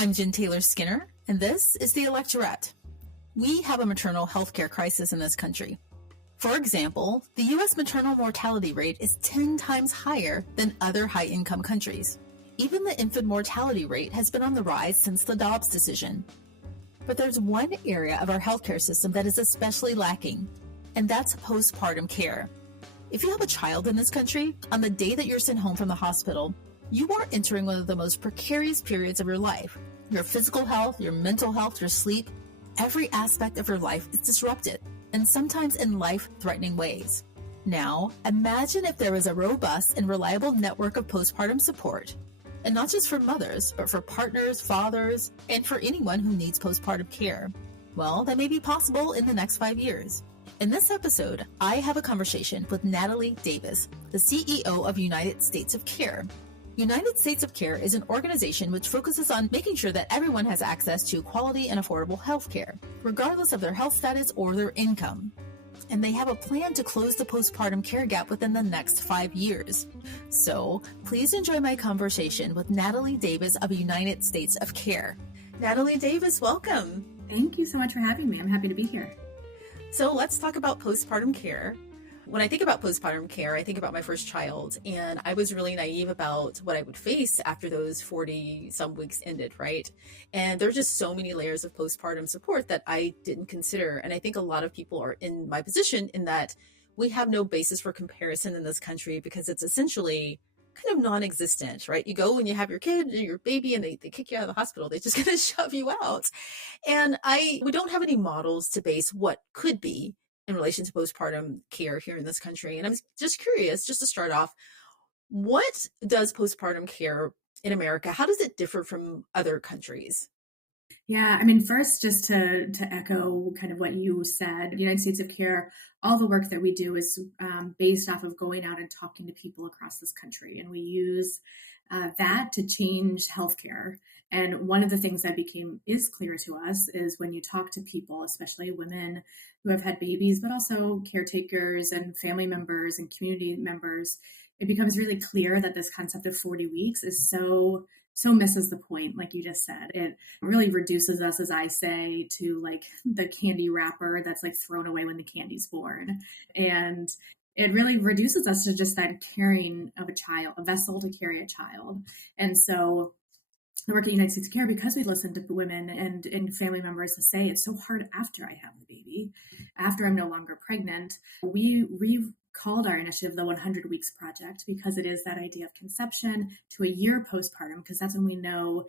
I'm Jen Taylor Skinner, and this is the Electorette. We have a maternal health care crisis in this country. For example, the U.S. maternal mortality rate is 10 times higher than other high-income countries. Even the infant mortality rate has been on the rise since the Dobbs decision. But there's one area of our healthcare system that is especially lacking, and that's postpartum care. If you have a child in this country, on the day that you're sent home from the hospital, you are entering one of the most precarious periods of your life. Your physical health, your mental health, your sleep, every aspect of your life is disrupted, and sometimes in life-threatening ways. Now, imagine if there was a robust and reliable network of postpartum support, and not just for mothers, but for partners, fathers, and for anyone who needs postpartum care. Well, that may be possible in the next 5 years. In this episode, I have a conversation with Natalie Davis, the CEO of United States of Care. United States of Care is an organization which focuses on making sure that everyone has access to quality and affordable health care, regardless of their health status or their income. And they have a plan to close the postpartum care gap within the next 5 years. So please enjoy my conversation with Natalie Davis of United States of Care. Natalie Davis, welcome. Thank you so much for having me. I'm happy to be here. So let's talk about postpartum care. When I think about postpartum care, I think about my first child, and I was really naive about what I would face after those 40 some weeks ended, right? And there are just so many layers of postpartum support that I didn't consider. And I think a lot of people are in my position in that we have no basis for comparison in this country because it's essentially kind of non-existent, right? You go and you have your kid, your baby, and they kick you out of the hospital. They just kind of shove you out. And we don't have any models to base what could be in relation to postpartum care here in this country. And I'm just curious, just to start off, what does postpartum care in America? How does it differ from other countries? Yeah, first, just to echo kind of what you said, United States of Care, all the work that we do is based off of going out and talking to people across this country. And we use that to change healthcare. And one of the things that is clear to us is when you talk to people, especially women who have had babies, but also caretakers and family members and community members, it becomes really clear that this concept of 40 weeks is so misses the point, like you just said. It really reduces us, as I say, to like the candy wrapper that's like thrown away when the candy's born. And it really reduces us to just that carrying of a child, a vessel to carry a child. And so I work at United States of Care because we listen to women and family members to say it's so hard after I have the baby, after I'm no longer pregnant. We called our initiative the 100 Weeks Project because it is that idea of conception to a year postpartum, because that's when we know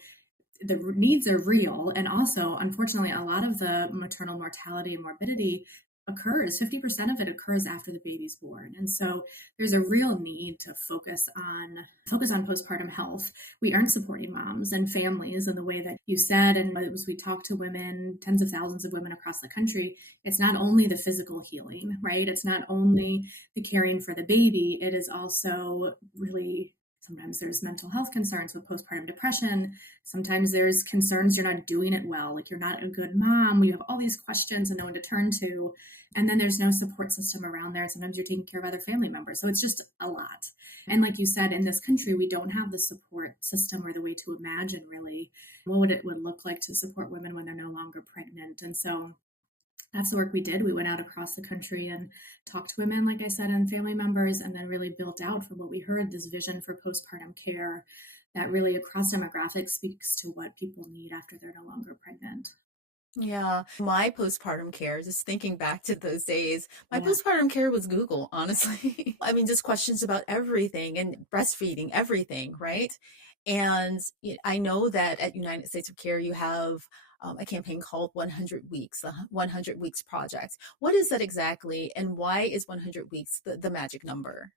the needs are real. And also, unfortunately, a lot of the maternal mortality and morbidity occurs, 50% of it occurs after the baby's born. And so there's a real need to focus on postpartum health. We aren't supporting moms and families in the way that you said. And as we talk to women, tens of thousands of women across the country, it's not only the physical healing, right? It's not only the caring for the baby. It is also really, sometimes there's mental health concerns with postpartum depression. Sometimes there's concerns you're not doing it well, like you're not a good mom. You have all these questions and no one to turn to. And then there's no support system around there. Sometimes you're taking care of other family members. So it's just a lot. And like you said, in this country, we don't have the support system or the way to imagine really what it would look like to support women when they're no longer pregnant. And so that's the work we did. We went out across the country and talked to women, like I said, and family members, and then really built out from what we heard this vision for postpartum care that really across demographics speaks to what people need after they're no longer pregnant. Yeah, my postpartum care, just thinking back to those days, my postpartum care was Google, honestly. Just questions about everything and breastfeeding, everything, right? And I know that at United States of Care, you have a campaign called 100 Weeks, the 100 Weeks Project. What is that exactly? And why is 100 weeks the magic number?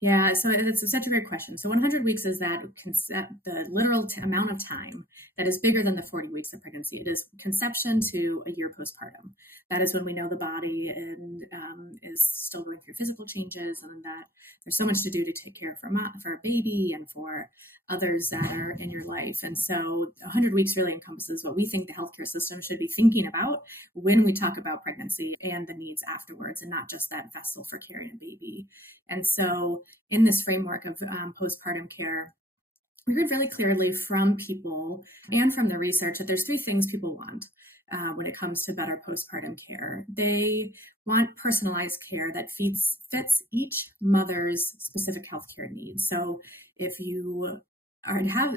Yeah, so it's such a great question. So 100 weeks is that the literal amount of time that is bigger than the 40 weeks of pregnancy. It is conception to a year postpartum. That is when we know the body is still going through physical changes, and that there's so much to do to take care for a baby and for others that are in your life. And so 100 weeks really encompasses what we think the healthcare system should be thinking about when we talk about pregnancy and the needs afterwards, and not just that vessel for carrying a baby. And so in this framework of postpartum care, we heard really clearly from people and from the research that there's three things people want when it comes to better postpartum care. They want personalized care that fits each mother's specific healthcare needs. So if you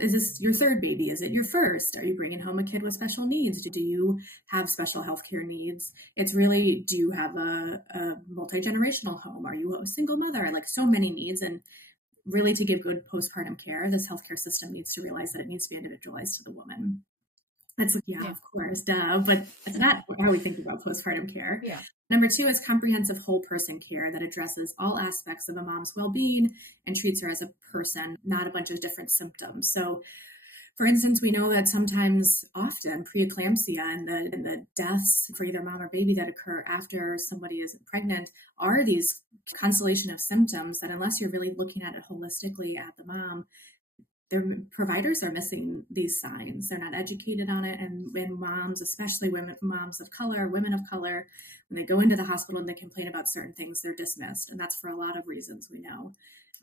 is this your third baby? Is it your first? Are you bringing home a kid with special needs? Do you have special healthcare needs? It's really, do you have a multi-generational home? Are you a single mother? Like, so many needs. And really, to give good postpartum care, this healthcare system needs to realize that it needs to be individualized to the woman. That's like, yeah, Yeah. of course, duh. But that's not how we think about postpartum care. Yeah. Number two is comprehensive whole person care that addresses all aspects of a mom's well-being and treats her as a person, not a bunch of different symptoms. So, for instance, we know that sometimes, often, preeclampsia and the deaths for either mom or baby that occur after somebody is pregnant are these constellation of symptoms that, unless you're really looking at it holistically at the mom, their providers are missing these signs. They're not educated on it. And when moms, especially moms of color, women of color, when they go into the hospital and they complain about certain things, they're dismissed. And that's for a lot of reasons, we know.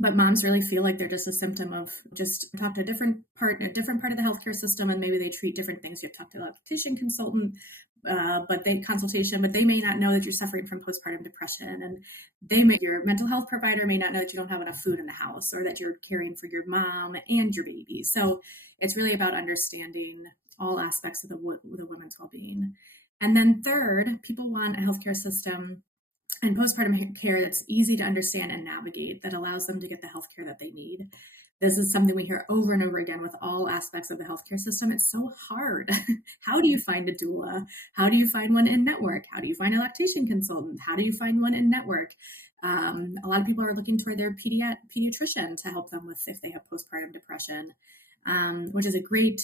But moms really feel like they're just a symptom of, just talk to a different part of the healthcare system, and maybe they treat different things. You have to talk to a lactation consultant, but they may not know that you're suffering from postpartum depression, and your mental health provider may not know that you don't have enough food in the house, or that you're caring for your mom and your baby. So it's really about understanding all aspects of the woman's well-being. And then third, people want a healthcare system and postpartum care that's easy to understand and navigate, that allows them to get the healthcare that they need. This is something we hear over and over again with all aspects of the healthcare system. It's so hard. How do you find a doula? How do you find one in network? How do you find a lactation consultant? How do you find one in network? A lot of people are looking toward their pediatrician to help them with if they have postpartum depression, which is a great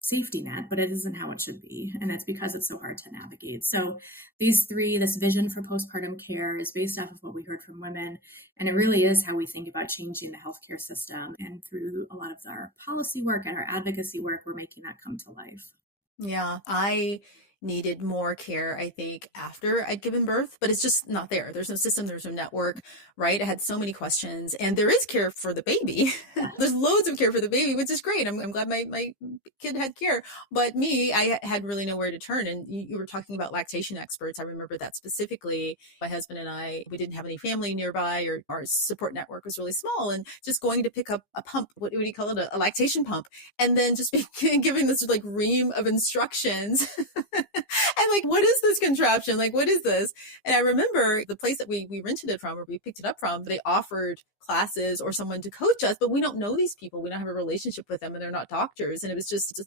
safety net, but it isn't how it should be. And that's because it's so hard to navigate. So this vision for postpartum care is based off of what we heard from women. And it really is how we think about changing the healthcare system. And through a lot of our policy work and our advocacy work, we're making that come to life. Yeah, I needed more care, I think, after I'd given birth, but it's just not there. There's no system, there's no network, right? I had so many questions, and there is care for the baby. There's loads of care for the baby, which is great. I'm glad my kid had care, but I had really nowhere to turn. And you were talking about lactation experts. I remember that specifically. My husband and we didn't have any family nearby, or our support network was really small, and just going to pick up a pump, what do you call it? A lactation pump. And then just giving this like ream of instructions. And like, what is this contraption? Like, what is this? And I remember the place that we rented it from, or we picked it up from, they offered classes or someone to coach us, but we don't know these people. We don't have a relationship with them, and they're not doctors. And it was just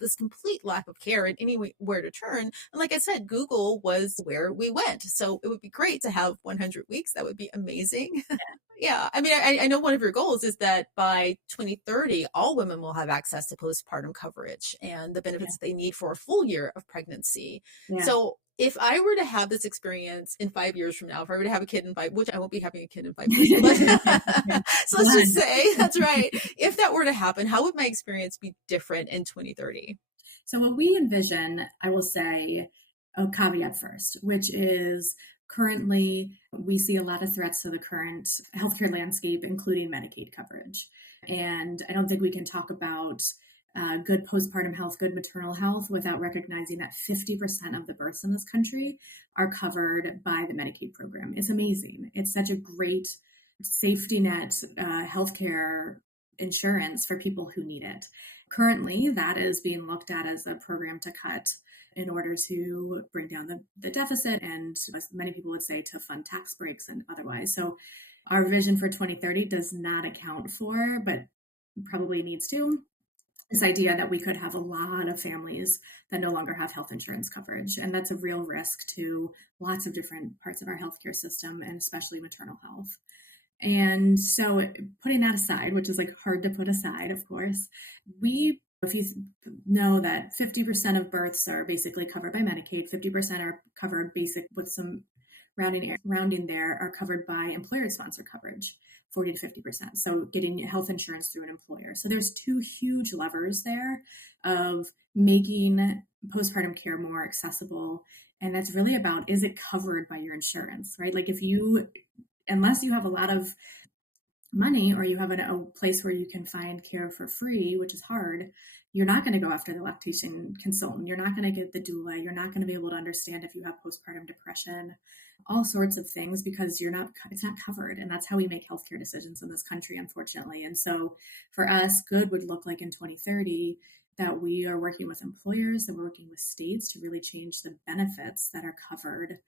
this complete lack of care and anywhere to turn. And like I said, Google was where we went. So it would be great to have 100 weeks. That would be amazing. Yeah. I mean, I know one of your goals is that by 2030, all women will have access to postpartum coverage and the benefits they need for a full year of pregnancy. Yeah. So if I were to have this experience in 5 years from now, if I were to have a kid which I won't be having a kid in 5 years, but so let's just say that's right. If that were to happen, how would my experience be different in 2030? So what we envision, I will say a caveat first, which is currently we see a lot of threats to the current healthcare landscape, including Medicaid coverage. And I don't think we can talk about good postpartum health, good maternal health, without recognizing that 50% of the births in this country are covered by the Medicaid program. It's amazing. It's such a great safety net healthcare insurance for people who need it. Currently, that is being looked at as a program to cut in order to bring down the deficit, and as many people would say, to fund tax breaks and otherwise. So our vision for 2030 does not account for, but probably needs to, this idea that we could have a lot of families that no longer have health insurance coverage. And that's a real risk to lots of different parts of our healthcare system, and especially maternal health. And so putting that aside, which is like hard to put aside, of course, if you know that 50% of births are basically covered by Medicaid, 50% are covered with some rounding there, are covered by employer-sponsored coverage, 40 to 50%. So getting health insurance through an employer. So there's two huge levers there of making postpartum care more accessible. And that's really about, is it covered by your insurance, right? Like unless you have a lot of money, or you have a place where you can find care for free, which is hard, you're not going to go after the lactation consultant. You're not going to get the doula. You're not going to be able to understand if you have postpartum depression, all sorts of things, because it's not covered. And that's how we make healthcare decisions in this country, unfortunately. And so for us, good would look like in 2030 that we are working with employers, that we're working with states to really change the benefits that are covered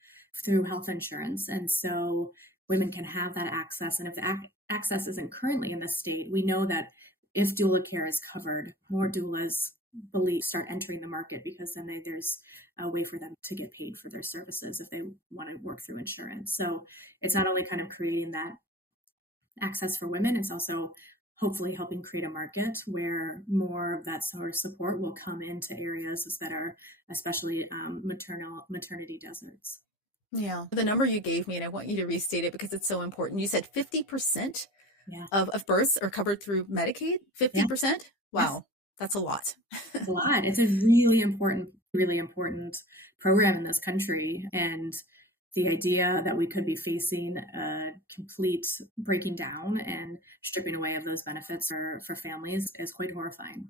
through health insurance. And so women can have that access. And if the access isn't currently in the state, we know that if doula care is covered, more doulas start entering the market, because then there's a way for them to get paid for their services if they want to work through insurance. So it's not only kind of creating that access for women, it's also hopefully helping create a market where more of that sort of support will come into areas that are especially maternity deserts. Yeah. The number you gave me, and I want you to restate it because it's so important. You said 50% Yeah. of births are covered through Medicaid? 50%? Yeah. Yes. Wow. That's a lot. It's a lot. It's a really important program in this country. And the idea that we could be facing a complete breaking down and stripping away of those benefits for families is quite horrifying.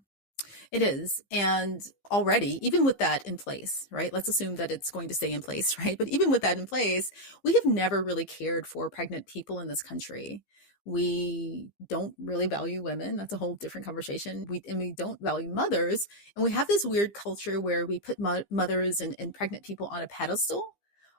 It is. And already, even with that in place, right? Let's assume that it's going to stay in place, right? But even with that in place, we have never really cared for pregnant people in this country. We don't really value women. That's a whole different conversation. We don't value mothers. And we have this weird culture where we put mothers and pregnant people on a pedestal.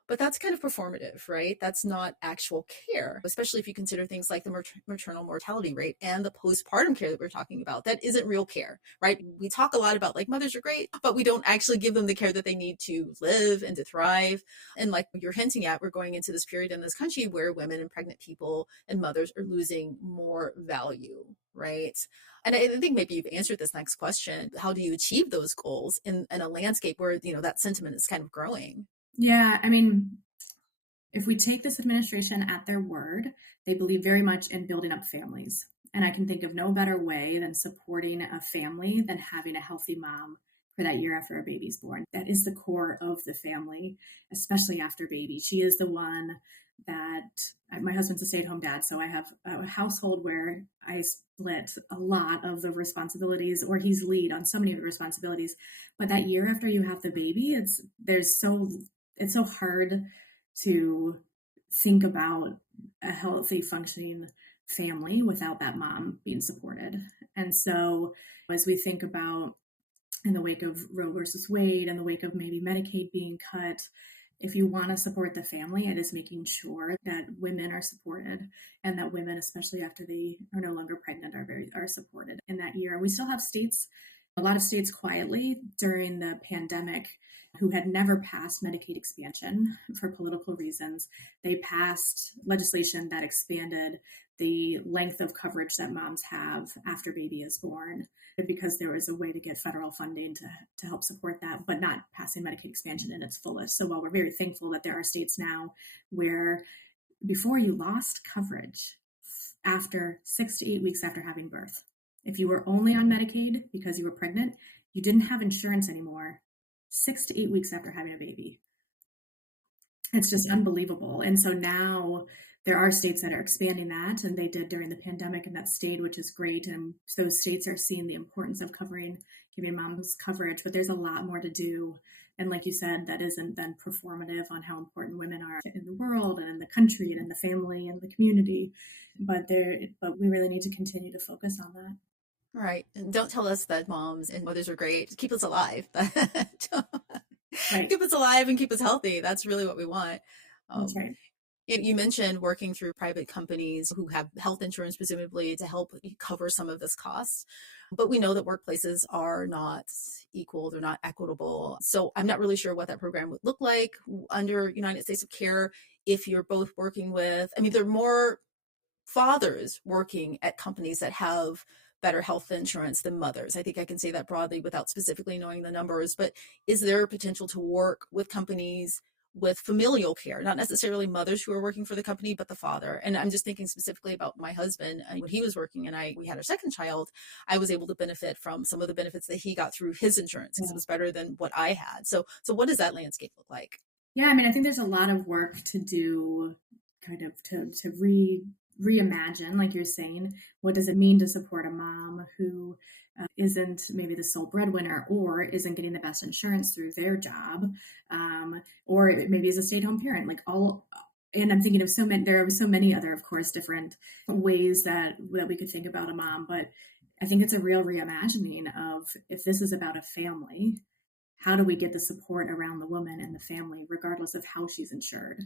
But that's kind of performative, right? That's not actual care, especially if you consider things like the maternal mortality rate and the postpartum care that we're talking about. That isn't real care, right? We talk a lot about like mothers are great, but we don't actually give them the care that they need to live and to thrive. And like you're hinting at, we're going into this period in this country where women and pregnant people and mothers are losing more value, right? And I think maybe you've answered this next question. How do you achieve those goals in a landscape where, that sentiment is kind of growing? Yeah, I mean, if we take this administration at their word, they believe very much in building up families. And I can think of no better way than supporting a family than having a healthy mom for that year after a baby's born. That is the core of the family, especially after baby. She is the one that my husband's a stay-at-home dad, so I have a household where I split a lot of the responsibilities, or he's lead on so many of the responsibilities. But that year after you have the baby, it's so hard to think about a healthy, functioning family without that mom being supported. And so, as we think about in the wake of Roe versus Wade, in the wake of maybe Medicaid being cut, if you want to support the family, it is making sure that women are supported, and that women, especially after they are no longer pregnant, are supported in that year. We still have a lot of states quietly during the pandemic, who had never passed Medicaid expansion for political reasons. They passed legislation that expanded the length of coverage that moms have after baby is born, because there was a way to get federal funding to help support that, but not passing Medicaid expansion in its fullest. So while we're very thankful that there are states now where before you lost coverage after 6 to 8 weeks after having birth, if you were only on Medicaid because you were pregnant, you didn't have insurance anymore 6 to 8 weeks after having a baby. It's just unbelievable. And so now there are states that are expanding that, and they did during the pandemic, and that stayed, which is great. And those states are seeing the importance of giving moms coverage, but there's a lot more to do. And like you said, that isn't then performative on how important women are in the world and in the country and in the family and the community. But we really need to continue to focus on that. Right. And don't tell us that moms and mothers are great. Keep us alive. Right. Keep us alive and keep us healthy. That's really what we want. That's right. You mentioned working through private companies who have health insurance, presumably, to help cover some of this cost. But we know that workplaces are not equal, they're not equitable. So I'm not really sure what that program would look like under United States of Care if you're both working with, there are more fathers working at companies that have better health insurance than mothers. I think I can say that broadly without specifically knowing the numbers, but is there potential to work with companies with familial care, not necessarily mothers who are working for the company, but the father? And I'm just thinking specifically about my husband. When he was working and we had our second child, I was able to benefit from some of the benefits that he got through his insurance because it was better than what I had. So what does that landscape look like? Yeah, I think there's a lot of work to do, kind of to reimagine, like you're saying, what does it mean to support a mom who isn't maybe the sole breadwinner or isn't getting the best insurance through their job, or maybe is a stay-at-home parent, like all. And I'm thinking of so many. There are so many other, of course, different ways that we could think about a mom, but I think it's a real reimagining of, if this is about a family, how do we get the support around the woman and the family, regardless of how she's insured?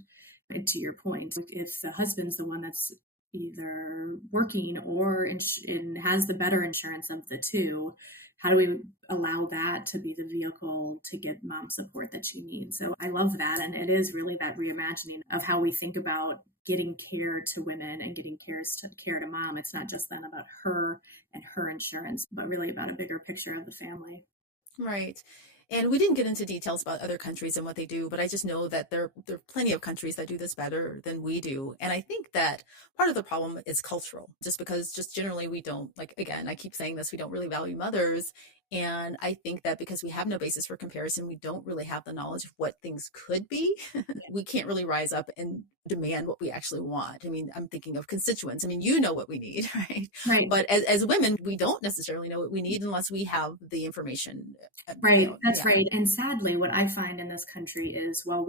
And to your point, if the husband's the one that's either working or and has the better insurance of the two, how do we allow that to be the vehicle to get mom support that she needs? So I love that. And it is really that reimagining of how we think about getting care to women and getting care to mom. It's not just then about her and her insurance, but really about a bigger picture of the family. Right. And we didn't get into details about other countries and what they do, but I just know that there are plenty of countries that do this better than we do. And I think that part of the problem is cultural, just because just generally we don't, like, again, I keep saying this, we don't really value mothers. And I think that because we have no basis for comparison, we don't really have the knowledge of what things could be. We can't really rise up and demand what we actually want. I mean, I'm thinking of constituents. I mean, you know what we need, right? Right. But as women, we don't necessarily know what we need unless we have the information. Right, that's Yeah. right. And sadly, what I find in this country is, while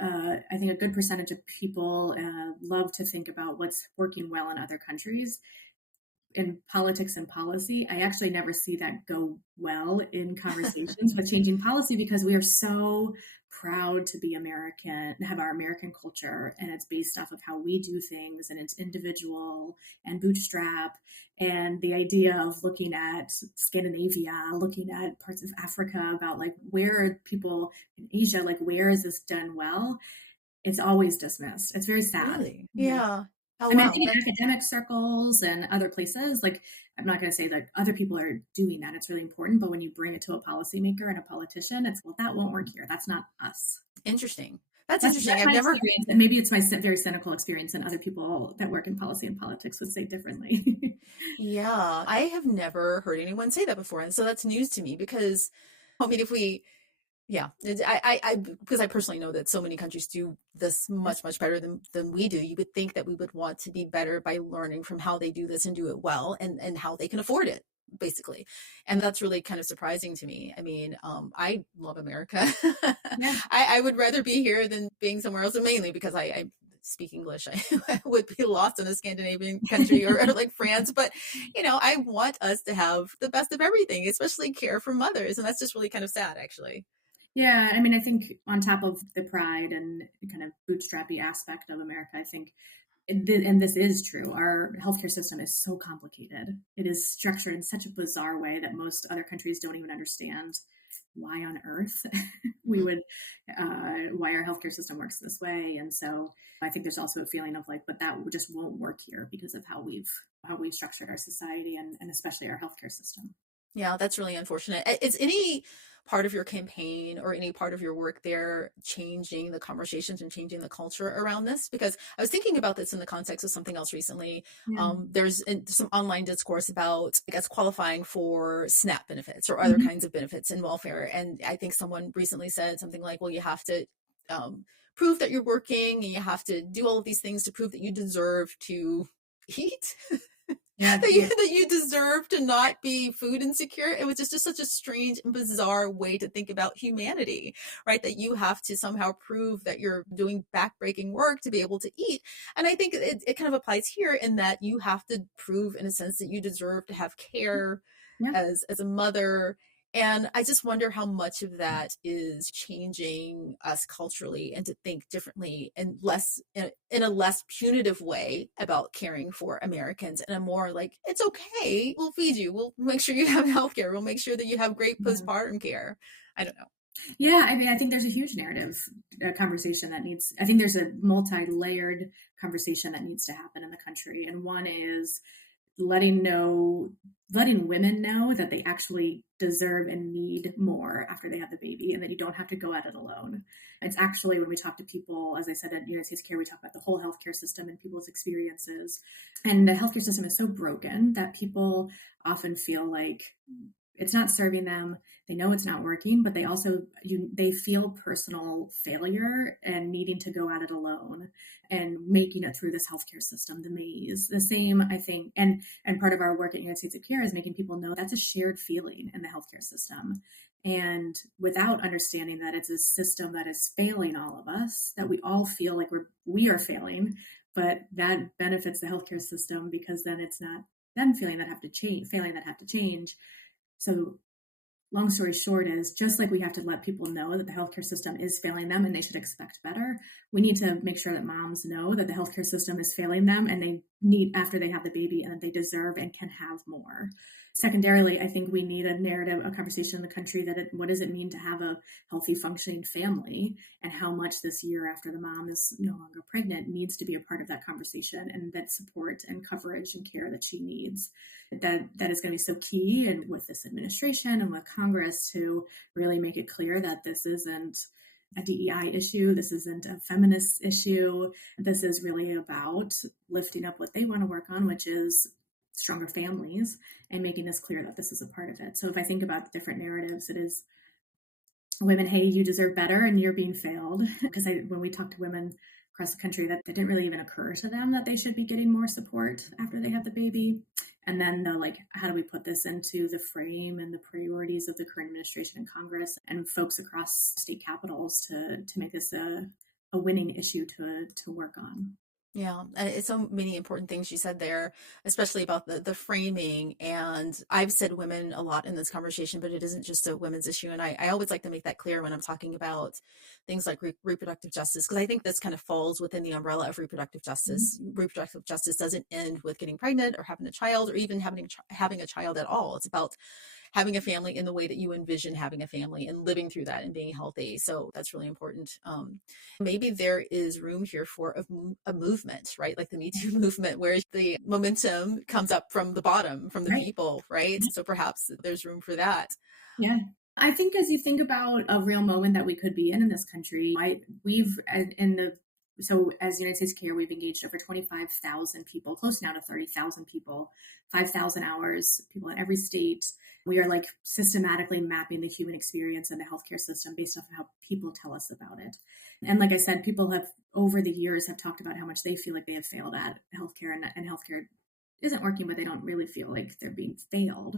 I think a good percentage of people love to think about what's working well in other countries, in politics and policy, I actually never see that go well in conversations with changing policy, because we are so proud to be American, have our American culture, and it's based off of how we do things, and it's individual and bootstrap. And the idea of looking at Scandinavia, looking at parts of Africa, about like, where are people in Asia, like, where is this done well? It's always dismissed. It's very sad. Really? Yeah. Yeah. Oh, I mean, I wow. think in academic circles and other places, like, I'm not going to say that other people are doing that. It's really important. But when you bring it to a policymaker and a politician, it's, well, that won't work here. That's not us. Interesting. That's That's, interesting. that's I've my never, experience. And maybe it's my very cynical experience, and other people that work in policy and politics would say differently. yeah, I have never heard anyone say that before. And so that's news to me because, I mean, if we, yeah, because I personally know that so many countries do this much, much better than we do. You would think that we would want to be better by learning from how they do this and do it well, and how they can afford it, basically. And that's really kind of surprising to me. I mean, I love America. Yeah. I would rather be here than being somewhere else, and mainly because I speak English. I would be lost in a Scandinavian country, or like France. But, I want us to have the best of everything, especially care for mothers. And that's just really kind of sad, actually. Yeah, I mean, I think on top of the pride and kind of bootstrappy aspect of America, I think, and this is true, our healthcare system is so complicated. It is structured in such a bizarre way that most other countries don't even understand why on earth we would, why our healthcare system works this way. And so I think there's also a feeling of like, but that just won't work here because of how we've structured our society, and especially our healthcare system. Yeah, that's really unfortunate. Is any part of your campaign or any part of your work there changing the conversations and changing the culture around this? Because I was thinking about this in the context of something else recently. Yeah. There's some online discourse about, I guess, qualifying for SNAP benefits or other Mhm. kinds of benefits in welfare. And I think someone recently said something like, well, you have to prove that you're working, and you have to do all of these things to prove that you deserve to eat. Yeah, that you deserve to not be food insecure. It was just such a strange and bizarre way to think about humanity, right? That you have to somehow prove that you're doing backbreaking work to be able to eat. And I think it kind of applies here, in that you have to prove, in a sense, that you deserve to have care yeah, as a mother. And I just wonder how much of that is changing us culturally, and to think differently and less in a less punitive way about caring for Americans, and a more like, it's okay, we'll feed you, we'll make sure you have healthcare, we'll make sure that you have great yeah. postpartum care. I don't know. Yeah, I mean, I think there's a huge narrative conversation that needs, I think there's a multi-layered conversation that needs to happen in the country. And one is letting women know that they actually deserve and need more after they have the baby, and that you don't have to go at it alone. It's actually, when we talk to people, as I said, at United States Care, we talk about the whole healthcare system and people's experiences. And the healthcare system is so broken that people often feel like it's not serving them. They know it's not working, but they feel personal failure and needing to go at it alone and making it through this healthcare system, the maze. The same, I think, and part of our work at United States of Care is making people know that's a shared feeling in the healthcare system. And without understanding that it's a system that is failing all of us, that we all feel like we are failing, but that benefits the healthcare system because then it's not them feeling that have to change, failing that have to change. So long story short is, just like we have to let people know that the healthcare system is failing them and they should expect better, we need to make sure that moms know that the healthcare system is failing them and they need, after they have the baby, and that they deserve and can have more. Secondarily, I think we need a narrative, a conversation in the country that what does it mean to have a healthy, functioning family, and how much this year after the mom is no longer pregnant needs to be a part of that conversation, and that support and coverage and care that she needs. That is going to be so key, and with this administration and with Congress, to really make it clear that this isn't a DEI issue. This isn't a feminist issue. This is really about lifting up what they want to work on, which is stronger families, and making this clear that this is a part of it. So if I think about the different narratives, it is women, hey, you deserve better and you're being failed. Because when we talk to women across the country, that didn't really even occur to them that they should be getting more support after they have the baby. And then how do we put this into the frame and the priorities of the current administration and Congress and folks across state capitals to make this a winning issue to work on. Yeah, and it's so many important things you said there, especially about the framing. And I've said women a lot in this conversation, but it isn't just a women's issue. And I always like to make that clear when I'm talking about things like reproductive justice, because I think this kind of falls within the umbrella of reproductive justice. Mm-hmm. Reproductive justice doesn't end with getting pregnant or having a child or even having a child at all. It's about having a family in the way that you envision having a family and living through that and being healthy. So that's really important. Maybe there is room here for a movement, right? Like the Me Too movement, where the momentum comes up from the bottom, from the people, right? So perhaps there's room for that. Yeah. I think as you think about a real moment that we could be in this country, so as United States Care, we've engaged over 25,000 people, close now to 30,000 people, 5,000 hours, people in every state. We are systematically mapping the human experience in the healthcare system based off of how people tell us about it. And like I said, people have over the years have talked about how much they feel like they have failed at healthcare, and healthcare isn't working, but they don't really feel like they're being failed.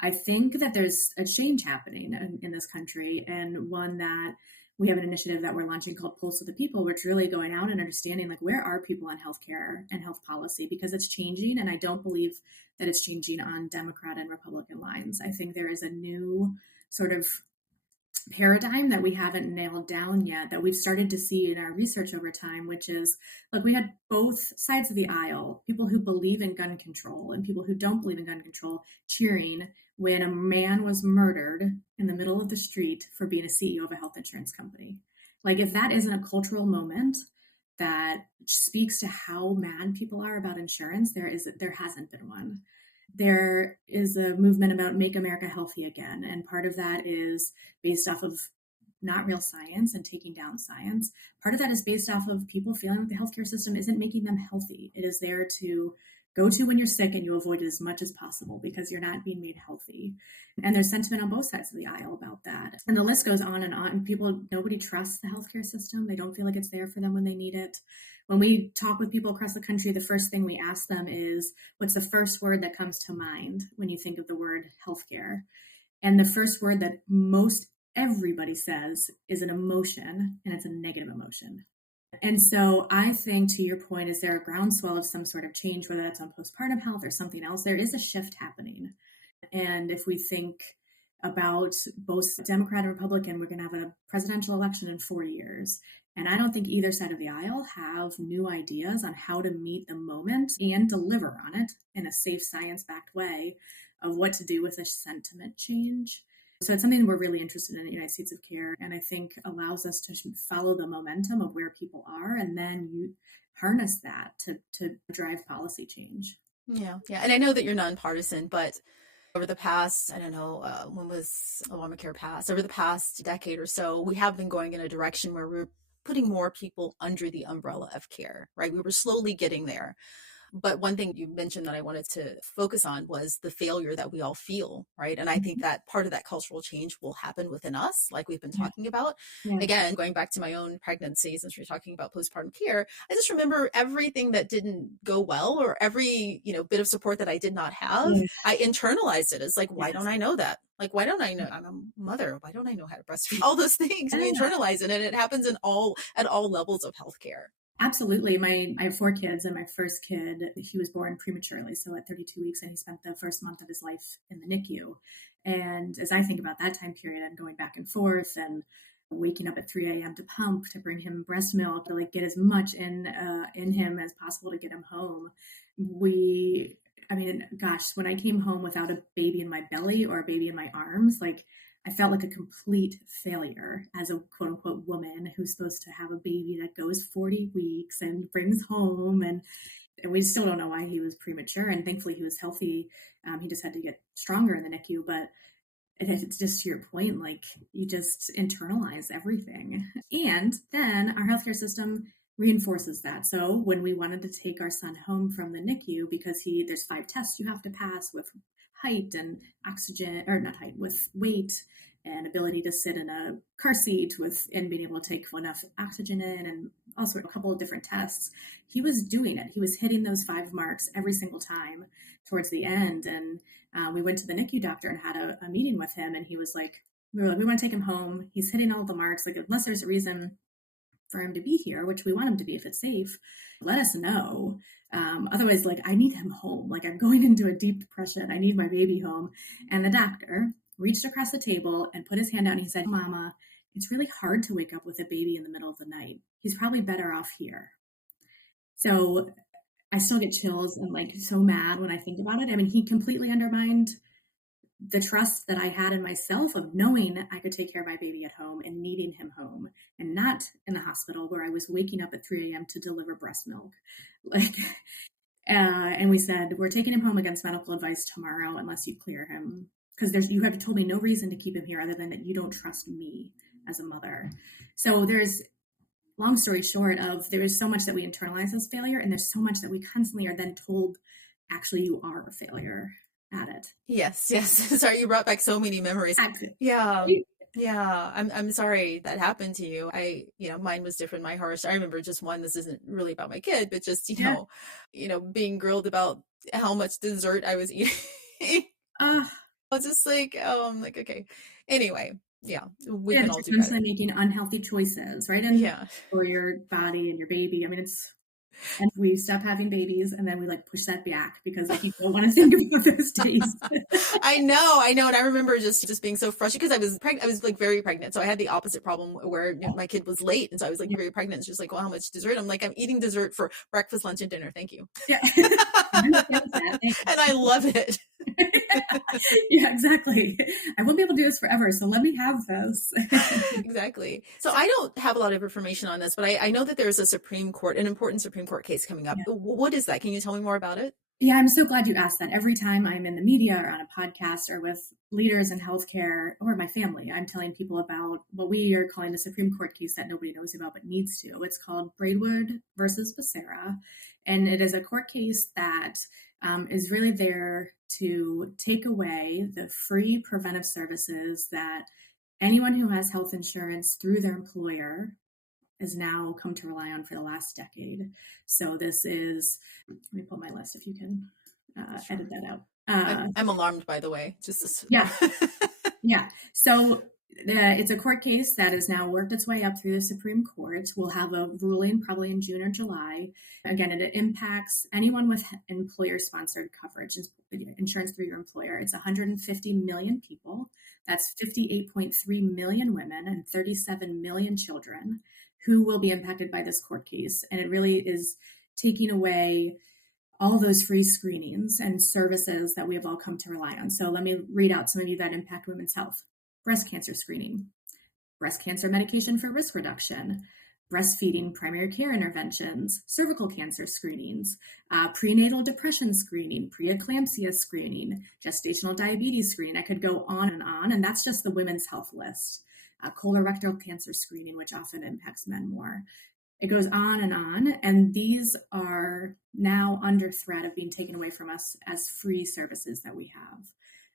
I think that there's a change happening in this country, and one that we have an initiative that we're launching called Pulse of the People, which is really going out and understanding where are people on healthcare and health policy, because it's changing. And I don't believe that it's changing on Democrat and Republican lines. I think there is a new sort of paradigm that we haven't nailed down yet, that we've started to see in our research over time, which is we had both sides of the aisle, people who believe in gun control and people who don't believe in gun control, cheering when a man was murdered in the middle of the street for being a CEO of a health insurance company. If that isn't a cultural moment that speaks to how mad people are about insurance, there hasn't been one. There is a movement about Make America Healthy Again. And part of that is based off of not real science and taking down science. Part of that is based off of people feeling like the healthcare system isn't making them healthy. It is there to go to when you're sick, and you avoid it as much as possible because you're not being made healthy. And there's sentiment on both sides of the aisle about that. And the list goes on and on. Nobody trusts the healthcare system. They don't feel like it's there for them when they need it. When we talk with people across the country, the first thing we ask them is, what's the first word that comes to mind when you think of the word healthcare? And the first word that most everybody says is an emotion, and it's a negative emotion. And so I think, to your point, is there a groundswell of some sort of change, whether that's on postpartum health or something else? There is a shift happening. And if we think about both Democrat and Republican, we're going to have a presidential election in 4 years. And I don't think either side of the aisle have new ideas on how to meet the moment and deliver on it in a safe, science-backed way of what to do with a sentiment change. So it's something we're really interested in at United States of Care, and I think allows us to follow the momentum of where people are, and then you harness that to drive policy change. Yeah. And I know that you're nonpartisan, but over the past, I don't know, when was Obamacare passed? Over the past decade or so, we have been going in a direction where we're putting more people under the umbrella of care, right? We were slowly getting there. But one thing you mentioned that I wanted to focus on was the failure that we all feel, right? And I think that part of that cultural change will happen within us, like we've been Yeah. talking about. Yeah. Again, going back to my own pregnancy, since we're talking about postpartum care, I just remember everything that didn't go well, or every, bit of support that I did not have, Yeah. I internalized it. It's like, why don't Yes. I know that? Like, why don't I know? I'm a mother. Why don't I know how to breastfeed? All those things we Yeah. internalize it, and it happens at all levels of healthcare. Absolutely. I have 4 kids, and my first kid, he was born prematurely, so at 32 weeks, and he spent the first month of his life in the NICU. And as I think about that time period, I'm going back and forth and waking up at 3 a.m. to pump, to bring him breast milk, to like get as much in him as possible to get him home. I mean, gosh, when I came home without a baby in my belly or a baby in my arms, like I felt like a complete failure as a quote unquote woman who's supposed to have a baby that goes 40 weeks and brings home. And we still don't know why he was premature. And thankfully he was healthy. He just had to get stronger in the NICU. But it's just to your point, like you just internalize everything. And then our healthcare system reinforces that. So when we wanted to take our son home from the NICU, because there's 5 tests you have to pass with height and oxygen, or not height, with weight and ability to sit in a car seat and being able to take enough oxygen in, and also a couple of different tests. He was doing it. He was hitting those 5 marks every single time towards the end. And we went to the NICU doctor and had a meeting with him, and he was like, we want to take him home. He's hitting all the marks. Like, unless there's a reason for him to be here, which we want him to be if it's safe, let us know. Otherwise, like, I need him home. Like, I'm going into a deep depression. I need my baby home. And the doctor reached across the table and put his hand out and he said, Mama, it's really hard to wake up with a baby in the middle of the night. He's probably better off here. So I still get chills and like so mad when I think about it. I mean, he completely undermined the trust that I had in myself of knowing I could take care of my baby at home and needing him home and not in the hospital where I was waking up at 3 a.m. to deliver breast milk. Like, and we said, we're taking him home against medical advice tomorrow unless you clear him. Because you have told me no reason to keep him here other than that you don't trust me as a mother. So long story short there is so much that we internalize as failure, and there's so much that we constantly are then told, actually, you are a failure at it. Yes. Sorry, you brought back so many memories. Yeah. I'm sorry that happened to you. Mine was different. My harsh. I remember just one. This isn't really about my kid, but just being grilled about how much dessert I was eating. I was just like, okay. Anyway, yeah, we can all do better. Constantly making unhealthy choices, right? And for your body and your baby. I mean, and we stop having babies, and then we like push that back because like, you don't want to think about those days. I know. And I remember just being so frustrated because I was pregnant. I was like very pregnant. So I had the opposite problem where my kid was late. And so I was like very pregnant. It's just like, well, how much dessert? I'm like, I'm eating dessert for breakfast, lunch, and dinner. Thank you. Yeah. And I love it. Yeah, exactly. I won't be able to do this forever, so let me have this. Exactly. So I don't have a lot of information on this, but I know that there's an important Supreme Court case coming up. Yeah. What is that? Can you tell me more about it? Yeah, I'm so glad you asked that. Every time I'm in the media or on a podcast or with leaders in healthcare or my family, I'm telling people about what we are calling the Supreme Court case that nobody knows about but needs to. It's called Braidwood versus Becerra, and it is a court case that is really there to take away the free preventive services that anyone who has health insurance through their employer has now come to rely on for the last decade. So this is, let me pull my list if you can edit that out. I'm alarmed, by the way. Yeah. So it's a court case that has now worked its way up through the Supreme Court. We'll have a ruling probably in June or July. Again, it impacts anyone with employer-sponsored coverage, insurance through your employer. It's 150 million people. That's 58.3 million women and 37 million children who will be impacted by this court case. And it really is taking away all those free screenings and services that we have all come to rely on. So let me read out some of you that impact women's health. Breast cancer screening, breast cancer medication for risk reduction, breastfeeding primary care interventions, cervical cancer screenings, prenatal depression screening, preeclampsia screening, gestational diabetes screening. I could go on, and that's just the women's health list. Colorectal cancer screening, which often impacts men more. It goes on and on. And these are now under threat of being taken away from us as free services that we have.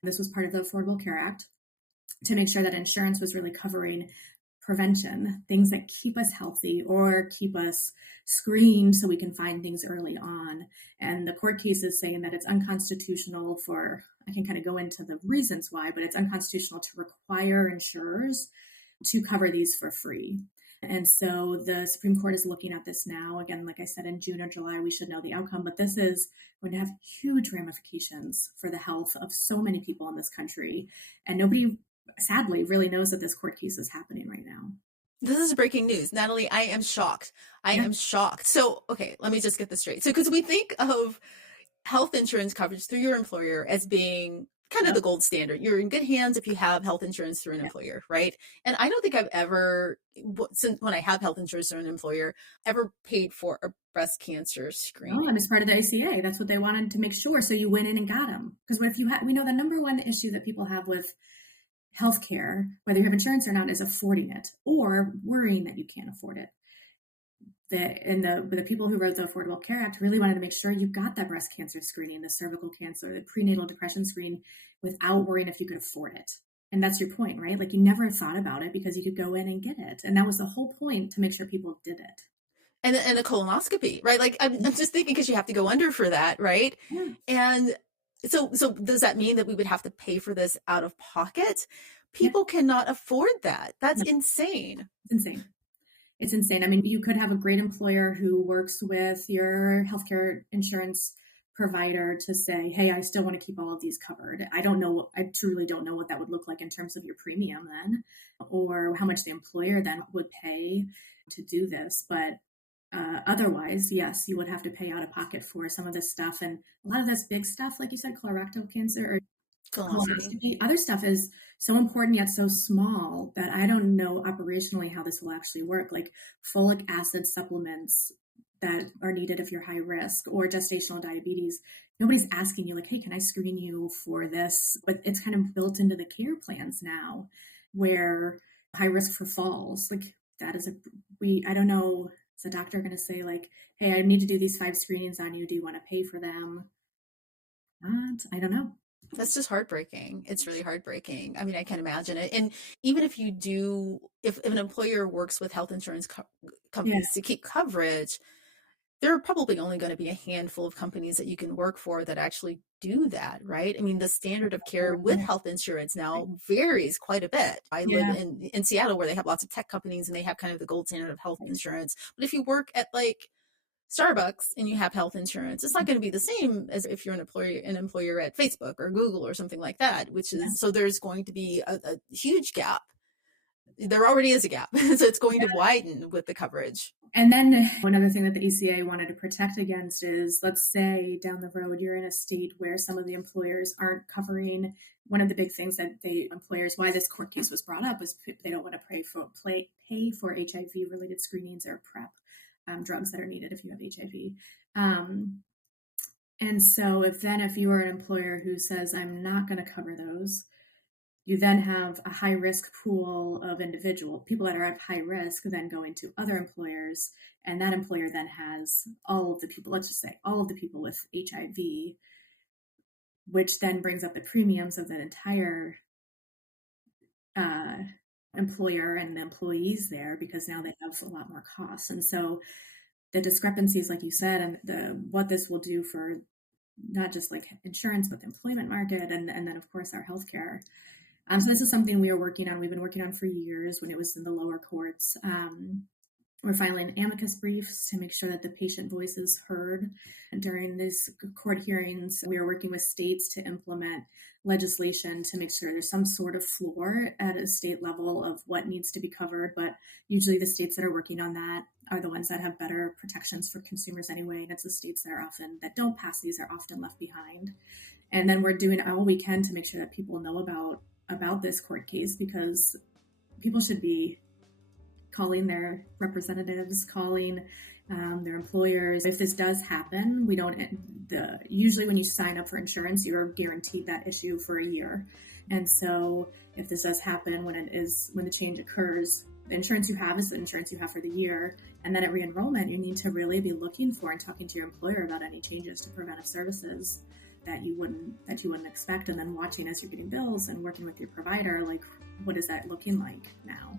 This was part of the Affordable Care Act to make sure that insurance was really covering prevention, things that keep us healthy or keep us screened so we can find things early on. And the court case is saying that it's unconstitutional for, I can kind of go into the reasons why, but it's unconstitutional to require insurers to cover these for free. And so the Supreme Court is looking at this now. Again, like I said, in June or July, we should know the outcome, but this is going to have huge ramifications for the health of so many people in this country. And nobody, sadly, really knows that this court case is happening right now. This is breaking news. Natalie, I am shocked. I am shocked. So, okay, let me just get this straight. So, because we think of health insurance coverage through your employer as being kind of the gold standard. You're in good hands if you have health insurance through an employer, right? And I don't think I've ever, since when I have health insurance through an employer, ever paid for a breast cancer screening. Oh, and it's part of the ACA. That's what they wanted to make sure. So you went in and got them. Because what if you we know the number one issue that people have with healthcare, whether you have insurance or not, is affording it or worrying that you can't afford it. The people who wrote the Affordable Care Act really wanted to make sure you got that breast cancer screening, the cervical cancer, the prenatal depression screen without worrying if you could afford it. And that's your point, right? Like you never thought about it because you could go in and get it. And that was the whole point, to make sure people did it. And a colonoscopy, right? Like I'm just thinking, because you have to go under for that, right? Yeah. And so does that mean that we would have to pay for this out of pocket? People cannot afford that. That's insane. It's insane. It's insane. I mean, you could have a great employer who works with your healthcare insurance provider to say, hey, I still want to keep all of these covered. I truly don't know what that would look like in terms of your premium then, or how much the employer then would pay to do this. But otherwise, yes, you would have to pay out of pocket for some of this stuff. And a lot of this big stuff, like you said, colorectal cancer or colonoscopy, other stuff is so important yet so small that I don't know operationally how this will actually work. Like folic acid supplements that are needed if you're high risk, or gestational diabetes. Nobody's asking you like, hey, can I screen you for this? But it's kind of built into the care plans now, where high risk for falls, like that is I don't know, is the doctor going to say like, hey, I need to do these 5 screenings on you. Do you want to pay for them? Not, I don't know. That's just heartbreaking. It's really heartbreaking. I mean, I can imagine it. And even if you do, if an employer works with health insurance companies to keep coverage, there are probably only going to be a handful of companies that you can work for that actually do that, right? I mean, the standard of care with health insurance now varies quite a bit. I live in Seattle, where they have lots of tech companies and they have kind of the gold standard of health insurance. But if you work at like Starbucks and you have health insurance, it's not going to be the same as if you're an employer at Facebook or Google or something like that, which is, so there's going to be a huge gap. There already is a gap. So it's going to widen with the coverage. And then another thing that the ACA wanted to protect against is, let's say down the road, you're in a state where some of the employers aren't covering. One of the big things that employers, why this court case was brought up, is they don't want to pay for HIV related screenings or PrEP. Drugs that are needed if you have HIV. And so if you are an employer who says, I'm not going to cover those, you then have a high risk pool of people that are at high risk then going to other employers. And that employer then has all of the people, let's just say all of the people with HIV, which then brings up the premiums of that entire employer and the employees there, because now they have a lot more costs. And so the discrepancies, like you said, and what this will do for not just like insurance, but the employment market, and then of course our healthcare. So this is something we are working on. We've been working on for years when it was in the lower courts. We're filing amicus briefs to make sure that the patient voice is heard during these court hearings. We are working with states to implement legislation to make sure there's some sort of floor at a state level of what needs to be covered. But usually the states that are working on that are the ones that have better protections for consumers anyway. And it's the states that don't pass these are often left behind. And then we're doing all we can to make sure that people know about this court case, because people should be calling their representatives, calling their employers. If this does happen, usually when you sign up for insurance, you're guaranteed that issue for a year. And so if this does happen, when the change occurs, the insurance you have is the insurance you have for the year. And then at re-enrollment, you need to really be looking for and talking to your employer about any changes to preventive services that you wouldn't expect. And then watching as you're getting bills and working with your provider, like, what is that looking like now?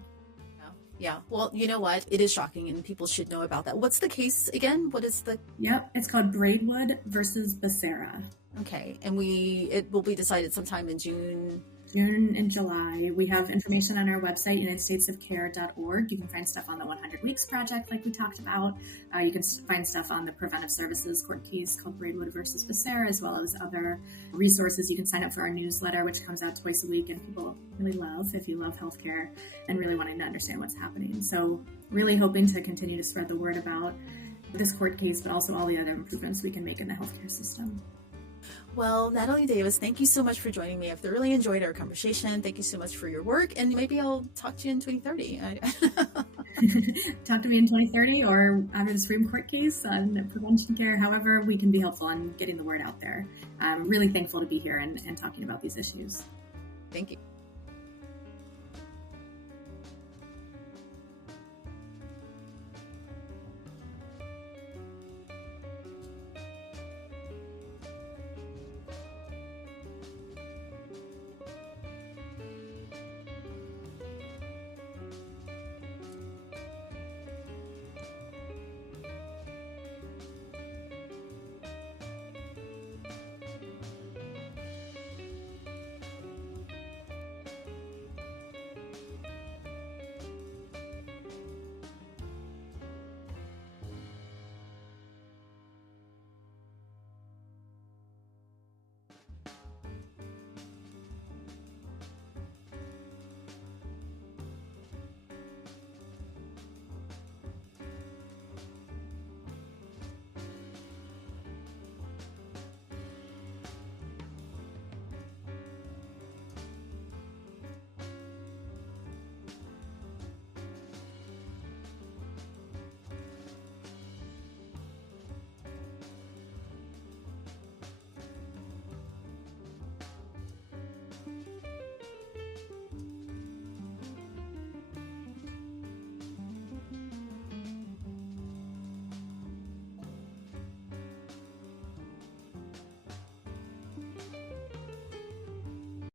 Yeah. Well, you know what? It is shocking and people should know about that. What's the case again? What is the... Yep. It's called Braidwood versus Becerra. Okay. And it will be decided sometime in June and July. We have information on our website, unitedstatesofcare.org. You can find stuff on the 100 Weeks Project, like we talked about. You can find stuff on the preventive services court case called Braidwood versus Becerra, as well as other resources. You can sign up for our newsletter, which comes out twice a week, and people really love if you love healthcare and really wanting to understand what's happening. So really hoping to continue to spread the word about this court case, but also all the other improvements we can make in the healthcare system. Well, Natalie Davis, thank you so much for joining me. I've really enjoyed our conversation. Thank you so much for your work. And maybe I'll talk to you in 2030. Talk to me in 2030 or under the Supreme Court case on prevention care. However, we can be helpful in getting the word out there. I'm really thankful to be here and talking about these issues. Thank you.